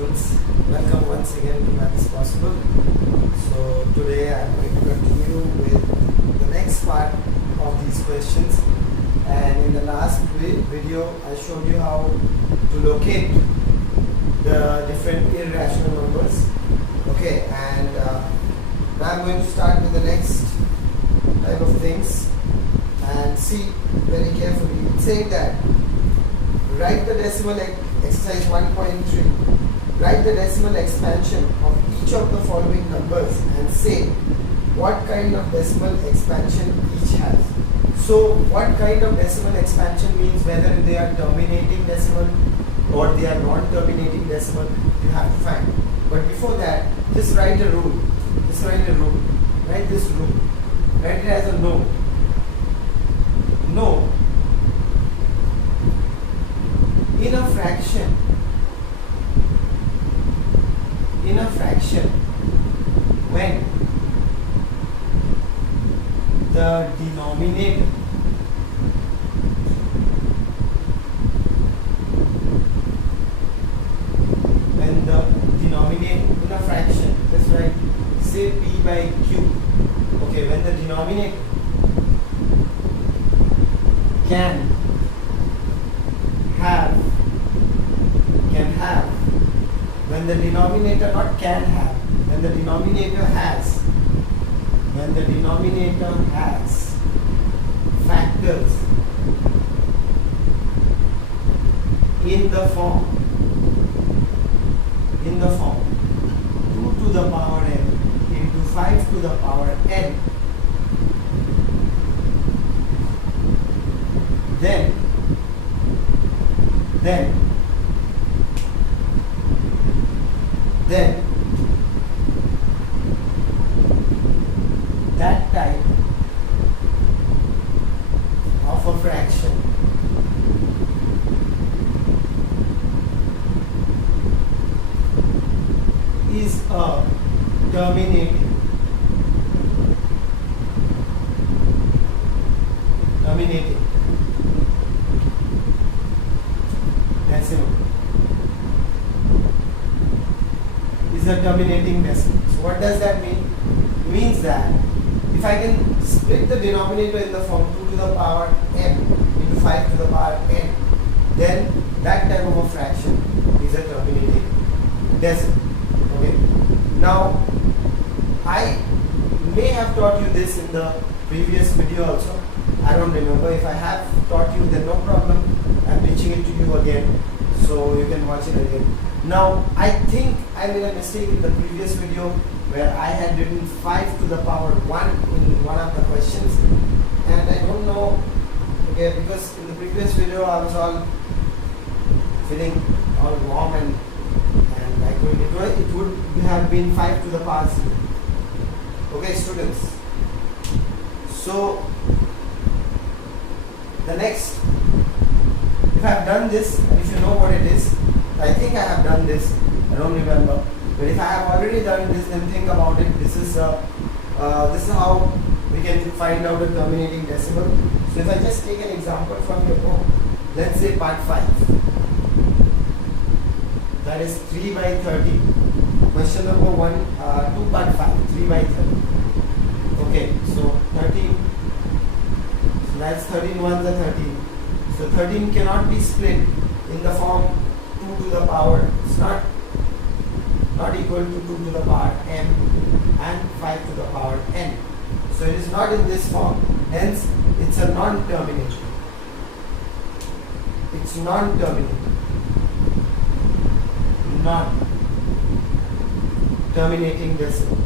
students, welcome once again to Math is Possible. So today I am going to continue with the next part of these questions, and in the last video I showed you how to locate the different irrational numbers. Okay, and now I'm going to start with the next type of things and see very carefully. It's saying that write the decimal exercise 1.3. Write the decimal expansion of each of the following numbers and say what kind of decimal expansion each has. So what kind of decimal expansion means whether they are terminating decimal or they are non-terminating decimal, you have to find. But before that, just write a rule. Just write a rule. Write this rule. Write it as a no. No. In a fraction, when the denominator in a fraction, that's right, say p by q. Okay, when the denominator can have, when the denominator not can have, when the denominator has, factors in the form 2 to the power n into 5 to the power n, then that type of a fraction is a terminating decimal. Is a terminating decimal. So what does that mean? It means that if I can split the denominator in the form 2 to the power m into 5 to the power n, then that type of a fraction is a terminating decimal. Okay. Now, I may have taught you this in the previous video also. I don't remember. If I have taught you, then no problem. I'm teaching it to you again, so you can watch it again. Now, I think I made a mistake in the previous video where I had written 5 to the power 1 in one of the questions, and I don't know, okay, because in the previous video I was all feeling all warm and I couldn't, it would have been 5 to the power 0. Okay, students. So, the next, if I have done this, and if you know what it is, I think I have done this, I don't remember. But if I have already done this, then think about it. This is how we can find out a terminating decimal. So if I just take an example from your book, let's say part 5. That is 3 by 30. Question number 1, 2 part 5, 3 by 30. Okay, so 13. So that's 13 ones are 13. So 13 cannot be split in the form 2 to the power. It's not equal to 2 to the power m and 5 to the power n. So it is not in this form. Hence, it's a non-terminating. It's non-terminating. Not terminating decimal.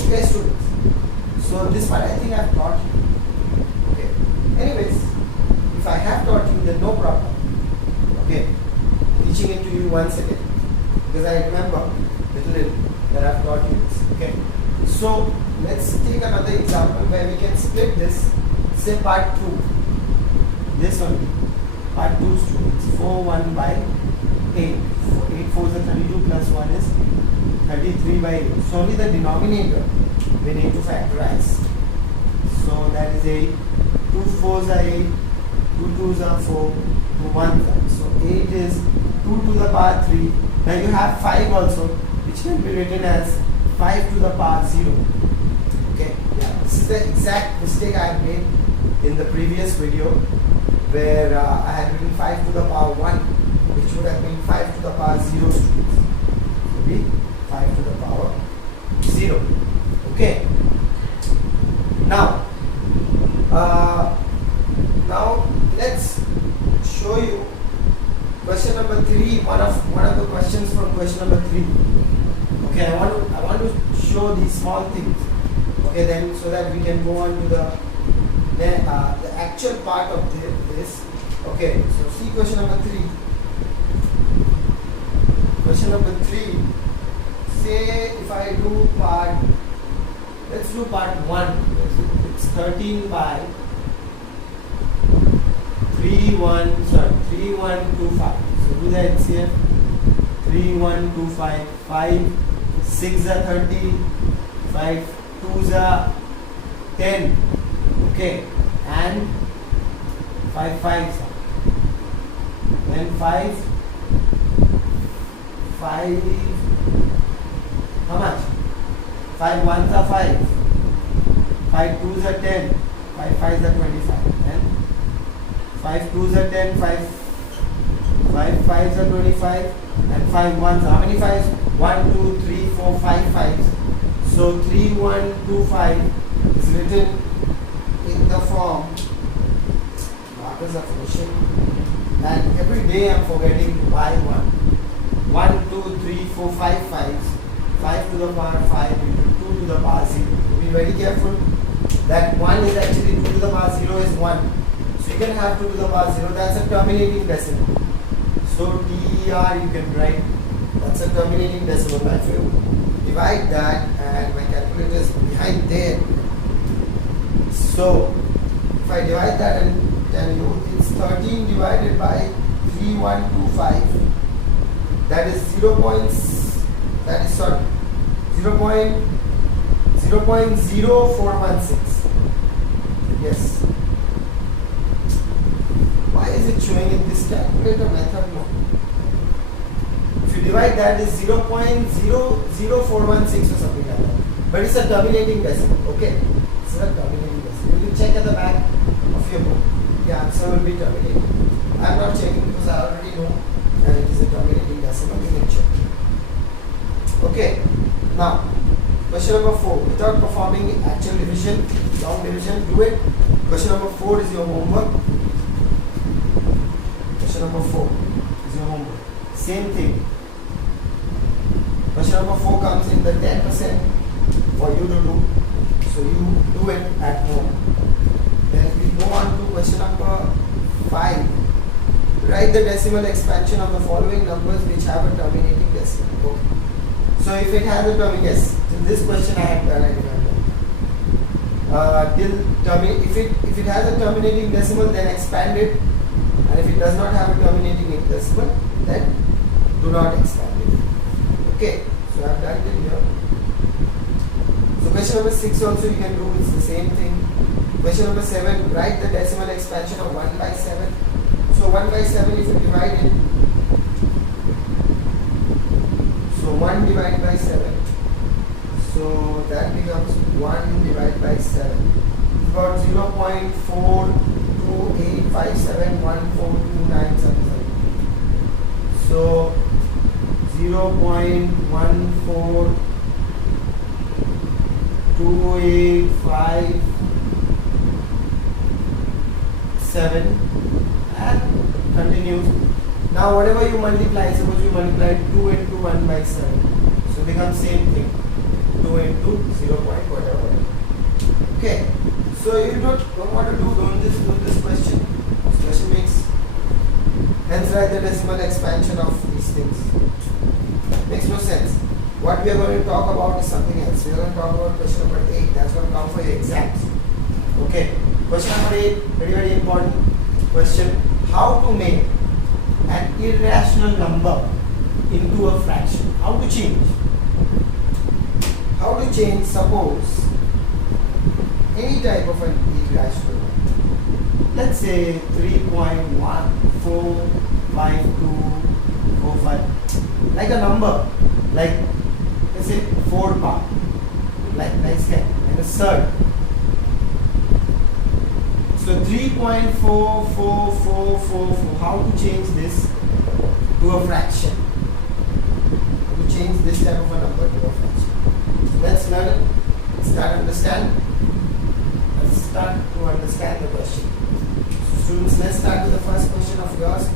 Okay, students. So this part I think I have taught you. Okay. Anyways, if I have taught you, then no problem. Okay. Teaching it to you once again, because I remember little that I have taught you this. Okay. So let's take another example where we can split this. Say part 2. This only. Part 2, students. 4 1 by 8. 8 4s are 32 plus 1 is 33 by 8. So only the denominator we need to factorize. So that is 8. 2 4s are 8. 2 2s are 4. 2 1s are. So 8 is 2 to the power 3. Now you have 5 also, which can be written as 5 to the power 0. Okay, yeah, this is the exact mistake I had made in the previous video, where I had written 5 to the power 1, which would have been 5 to the power 0 students. It would be 5 to the power 0. Okay. Now, now let's show you question number 3. One of the questions from question number 3. Okay, I want to show these small things. Okay, then so that we can go on to the actual part of this. Okay, so see question number 3. Question number 3. Say if I do part, let's do part 1. It's 13 by 3125. So do the LCM. 3125. 5 6 are 30. 5 2s are 10. Okay, and 5 5s are. Then 5 how much? 5 1s are 5. 5 2s are 10. 5 5s are 25. And 5 2s are 10. 5 5s are 25. And 5 1s. How many 5s? 1 2 3 4 5 5s. So 3125 is written in the form, markers are finishing, and every day I am forgetting to buy one. 1 2 3 4 5 5s. 5 to the power 5 into 2 to the power 0. So be very careful that 1 is actually 2 to the power 0 is 1. So you can have 2 to the power 0. That's a terminating decimal. So TER you can write. That's a terminating decimal. If you divide that, and my calculator is behind there. So if I divide that and tell you it's 13 divided by 3125. That is 0.0416. Yes. Why is it showing in this calculator method? No. If you divide that, is 0.00416 or something like that. But it's a terminating decimal. Okay. It's a terminating decimal. You can check at the back of your book. The answer will be terminating. I'm not checking because I already know that it is a terminating decimal. You can check. Okay. Now, question number 4. Without performing actual division, long division, do it. Question number 4 is your homework. Question number 4 is your homework. Same thing. Question number 4 comes in the 10% for you to do. So you do it at home. Then we go on to question number 5. Write the decimal expansion of the following numbers which have a terminating decimal. Okay. So if it has a terminating, yes, in this question I have done, I remember. If it has a terminating decimal, then expand it, and if it does not have a terminating decimal, then do not expand it. Okay, so I have done it here. So question number 6 also you can do, it's the same thing. Question number 7, write the decimal expansion of 1 by 7. So 1 by 7 if you divide it, so 1 divided by 7, so that becomes 1 divided by 7. It's about 0.4285714297. So 0.14285 and continues. Now whatever you multiply, suppose you multiply 2 into 1 by 7, so it becomes same thing, 2 into 0. Whatever. Okay, so you don't want to do this question. This question makes, hence write the decimal expansion of these things. Makes no sense. What we are going to talk about is something else. We are going to talk about question number 8. That's going to come for your exams. Okay. Question number 8, very very important question. How to make an irrational number into a fraction? How to change? How to change, suppose, any type of an irrational number. Let's say 3.1452 4, 5, like a number, like let's say 4 bar, like a third. So 3.4444. How to change this to a fraction? To change this type of a number to a fraction. So let's learn it. Start understand. Let's start to understand the question. So students, let's start with the first question of yours.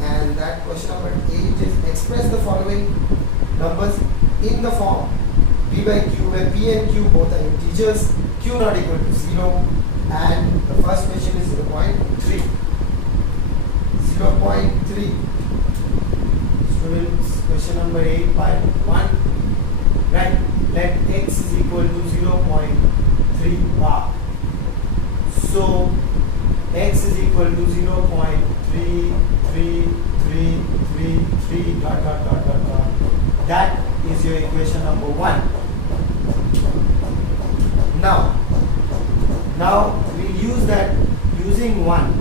And that question number 8 is express the following numbers in the form p by q, where p and q both are integers, q not equal to 0, and the first question is 0.3. 0.3. Students, question number 8 by 1. Right, let x is equal to 0.3 bar. So x is equal to 0.33333 dot. That is your equation number 1. Now we'll use that using 1.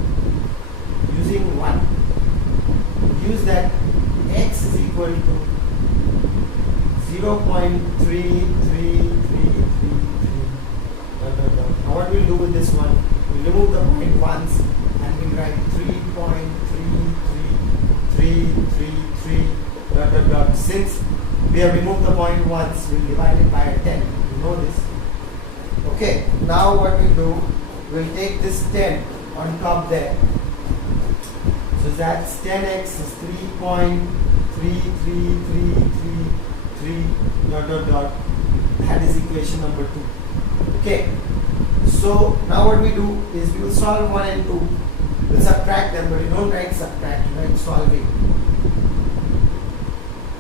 Use that x is equal to 0.3333. Now what we'll do with this one? We'll remove the point once and we'll write 3.33333 dot. Since we have removed the point once, we'll divide it by 10. You know this. Okay, now what we'll do, we'll take this 10 on top there. So that's 10x is 3.33333 dot. That is equation number 2. Okay, so now what we do is we will solve 1 and 2. We'll subtract them, but you don't write subtract, you write solving.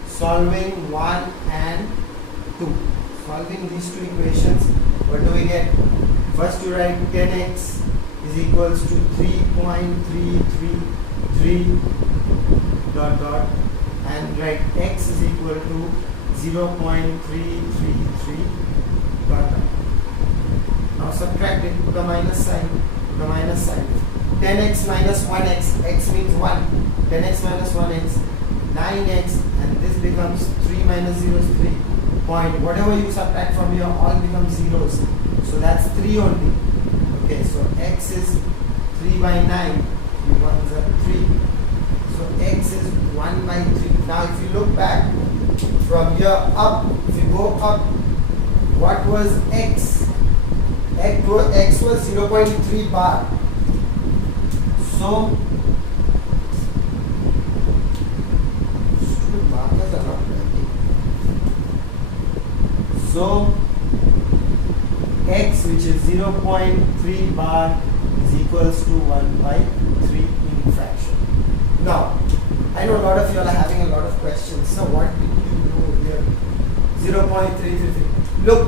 Solving 1 and 2. Solving these two equations, what do we get? First you write 10x is equals to 3.333 dot and write x is equal to 0.333 dot. Now subtract it, put a minus sign, 10x minus 1x, x means 1, 10x minus 1x, 9x, and this becomes 3 minus 0 is 3. Point, whatever you subtract from here, all becomes zeros. So that's 3 only. Okay, so x is 3 by 9, 3 ones are 3. So x is 1 by 3. Now if you look back from here up, if you go up, what was x? X was 0.3 bar. So markers are not working. So x, which is 0.3 bar, is equals to 1 by 3 in fraction. Now, I know a lot of you all are having a lot of questions. So what did you do here? 0.333. Look,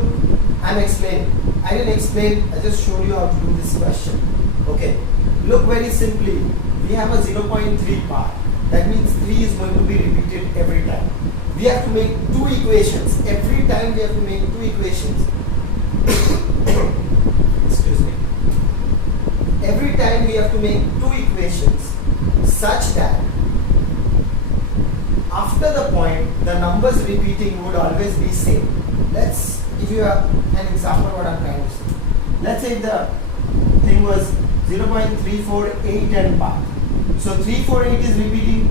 I'm explaining. I didn't explain, I just showed you how to do this question. Okay, look very simply. We have a 0.3 bar. That means 3 is going to be repeated every time. We have to make 2 equations. Every time we have to make 2 equations. Excuse me. Every time we have to make 2 equations such that after the point, the numbers repeating would always be same. Let's give you an example what I'm trying to say. Let's say the thing was 0.348 and bar. So 348 is repeating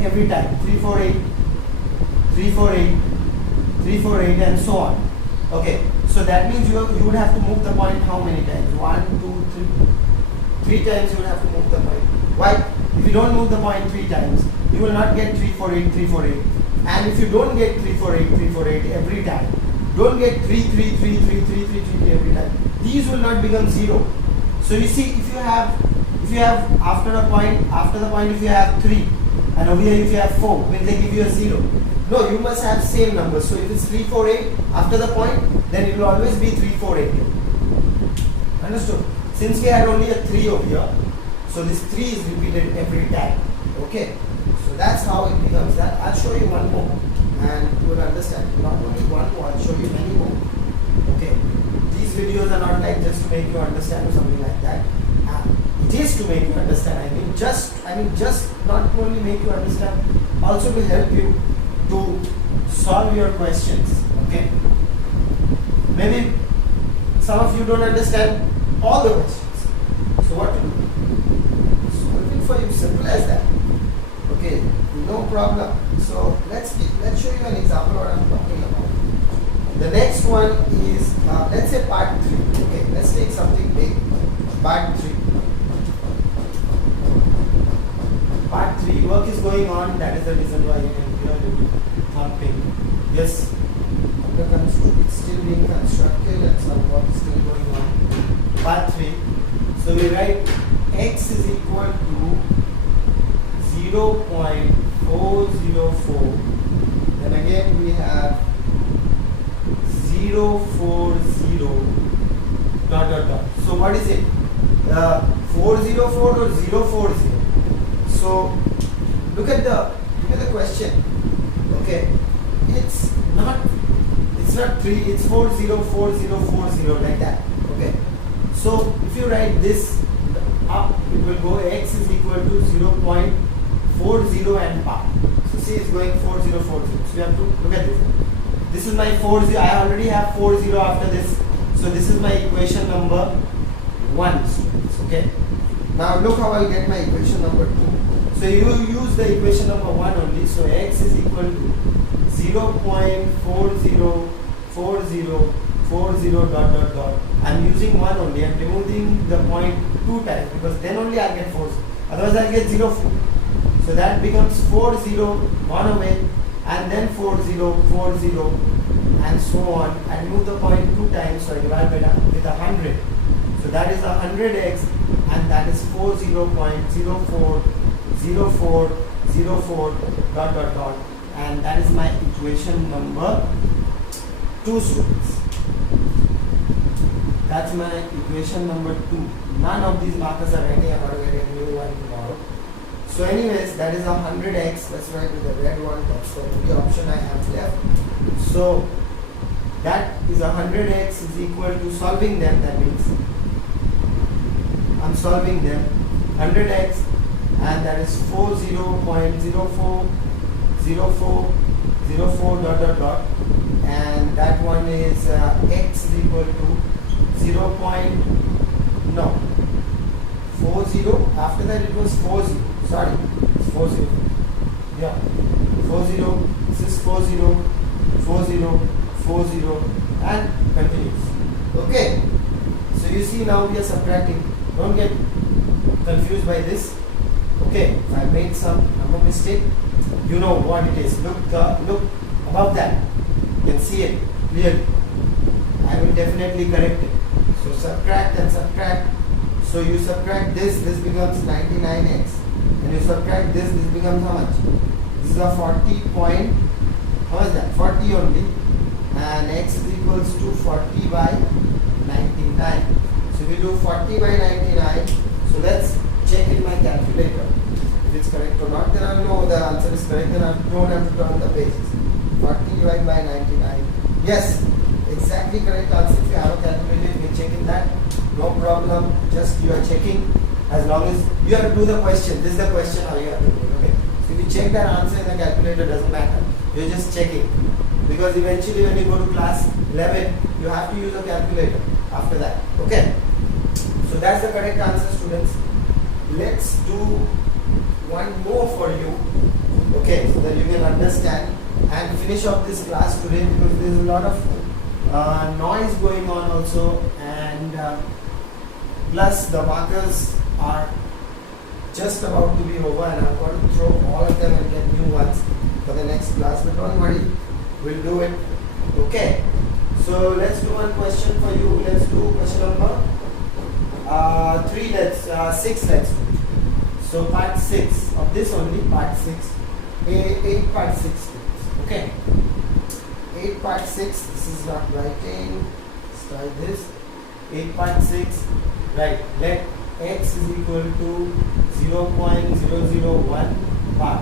every time. 348, 348, 348 and so on. Okay, so that means you would have to move the point how many times? 1, 2, 3. 3 times you will have to move the point. Why? If you don't move the point 3 times, you will not get 348, 348. And if you don't get 348, 348 every time, don't get 3, 3, 3, 3, 3, 3, 3 every time, these will not become 0. So you see, if you have after the point if you have 3 and over here if you have 4, will they give you a 0? No, you must have same numbers. So if it's 348 after the point, then it will always be 348. Understood? Since we had only a 3 over here, so this 3 is repeated every time. Okay, so that's how it becomes that. I'll show you one more and you will understand. Not only one more, I'll show you many more. Okay, these videos are not like just to make you understand or something like that. It is to make you understand. I mean just not only make you understand, also to help you to solve your questions. Okay, maybe some of you don't understand all the questions, so what to do? Solve it for you, simple as that. Okay, no problem. So let's show you an example what I'm talking about. The next one is let's say part 3. Okay, let's take something big. Part 3. Part 3 work is going on. That is the reason why you can hear the thumping. Yes, it's still being constructed and some work is still going on. Part 3. So we write x is equal to 0.404. Then again we have 040 dot dot dot. So what is it? 404 or 040? So look at the question. Okay, it's not 3, it's 404040 like that. Okay, so if you write this up, it will go x is equal to 0.40 and power. So see, it's going 4040. So you have to look at this. This is my 40. I already have 40 after this. So this is my equation number 1. Okay. Now look how I'll get my equation number 2. So you use the equation number 1 only. So x is equal to 0.4040 dot dot dot. I'm using 1 only. I'm removing the point 2 times because then only I'll get 40. Otherwise I'll get 0. So that becomes 40 1 away and then 40 and so on. I remove the point 2 times, so I divide by with 100. So that is 100x and that is 40.0404 dot dot dot, and that is my equation number 2, students. That's my equation number 2. None of these markers are ready. I'm going to get a new one tomorrow. So anyways, that is 100x. Let's write with the red one. That's the only option I have left. So that is 100x is equal to solving them. That means I'm solving them. 100x and that is 40.0404 dot dot dot, and that one is x is equal to 0.40. After that it was 40. Sorry, it's 40. Yeah, 40. This is 40, 40, 40, and continues. Okay. So you see now we are subtracting. Don't get confused by this. Okay, if I made some number mistake, you know what it is. Look above that. You can see it clearly. I will definitely correct it. So subtract and subtract. So you subtract this becomes 99x. And you subtract this becomes how much? This is a 40 point. How is that? 40 only. And x is equals to 40 by 99. So we do 40 by 99. So let's check in my calculator if it's correct or not. Then I'll know the answer is correct. Then I don't have to turn the pages. 40 divided by 99. Yes, exactly correct answer. If you have a calculator, you can check in that. No problem. Just you are checking. As long as you have to do the question. This is the question how you have to do it. Okay. So if you check that answer in the calculator, doesn't matter. You're just checking. Because eventually when you go to class 11, you have to use a calculator after that. Okay. So that's the correct answer, students. Let's do one more for you. Okay, so that you can understand and finish off this class today, because there's a lot of noise going on also, and plus the markers are just about to be over, and I'm going to throw all of them and get new ones for the next class. But don't worry, we'll do it. Okay, so let's do one question for you. Let's do question number 6. Let's do. So part 6 of this only, part 6, 8 part 6. Okay, 8 part 6. This is not writing. Let's try this. 8 part 6. Right. Let x is equal to 0.001 part.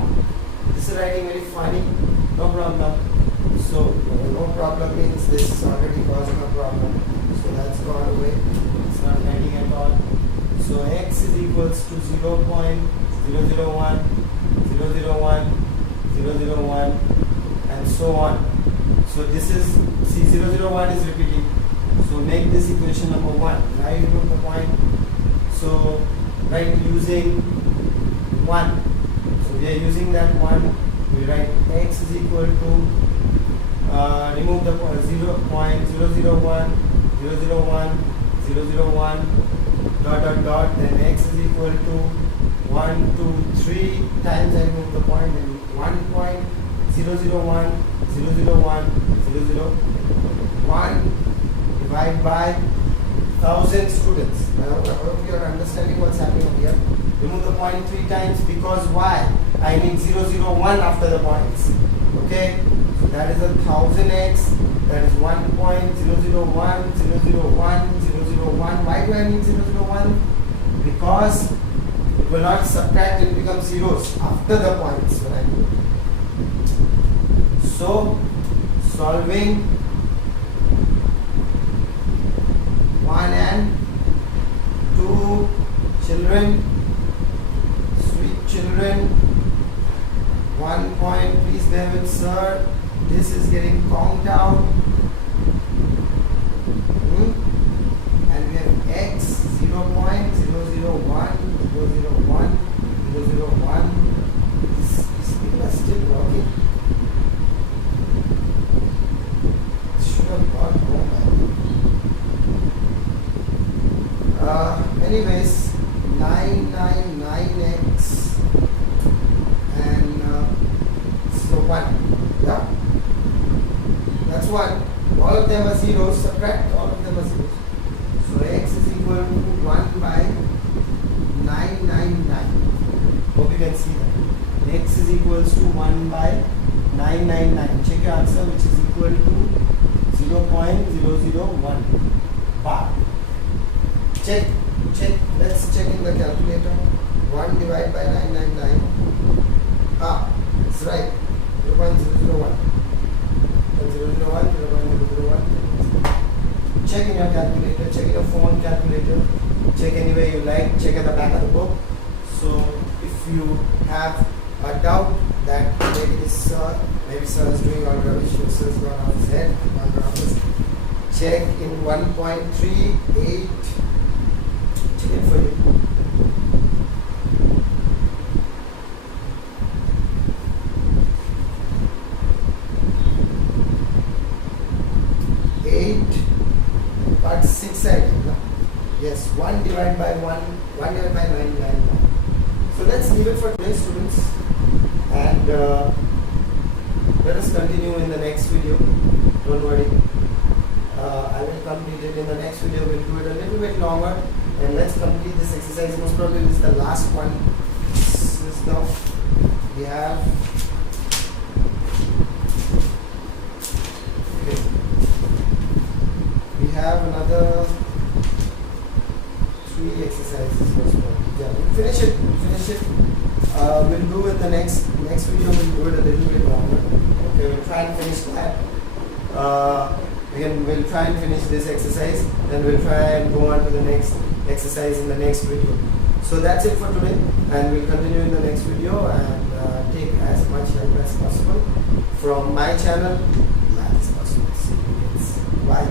This is writing very funny. No problem. So no problem means this is already causing a problem. So that's gone away. It's not writing at all. So x is equals to 0.001, 001, 001 and so on. So this is, see, 001 is repeating. So make this equation number 1. Now you remove the point. So write using 1. So we are using that 1. We write x is equal to, remove the point, 0.001, 001, 001, dot, then x is equal to 1, 2, 3 times I remove the point, then 1.001, 001, 001 divide by 1000 students. Now I hope you are understanding what's happening over here. Remove the point 3 times because why? I need 001 after the points. Okay? So that is 1000x, that is 1.001, 001, 001. Why do I need 001? Because it will not subtract, it becomes zeros after the points when I do it. So solving 1 and 2 children, sweet children, 1 point, please bear with sir, this is getting conked out, and we have x 0.001, 001, 001. These people are still working. Should have got home. Anyways, 999x and so 1. Yeah, that's 1. All of them are zeros. Subtract all of them are zeros. So x is equal to 1 by 999. Hope you can see that. X is equals to 1 by 999. Check your answer, which is equal to 0.001 bar. Check. Let's check in the calculator. 1 divided by 999. It's right. 0.001. 001, 0.001. Check in your calculator, check in your phone calculator, check anywhere you like, check at the back of the book. So if you have a doubt that maybe sir is doing all rubbish, your sir's gone off his head, check in 1.38. Check it for you. But 6 I did, no? Yes, 1 divided by 1 divided by 999. So let's leave it for today, students, and let us continue in the next video. Don't worry, I will complete it in the next video. We'll do it a little bit longer, and let's complete this exercise. Most probably this is the last one. This is now we have. We have another 3 exercises. Yeah, we'll finish it. We'll do it the next video. We'll do it a little bit longer. Okay, we'll try and finish that. We'll try and finish this exercise, then we'll try and go on to the next exercise in the next video. So that's it for today, and we'll continue in the next video and take as much help as possible from my channel. Math is possible. See you guys. Bye.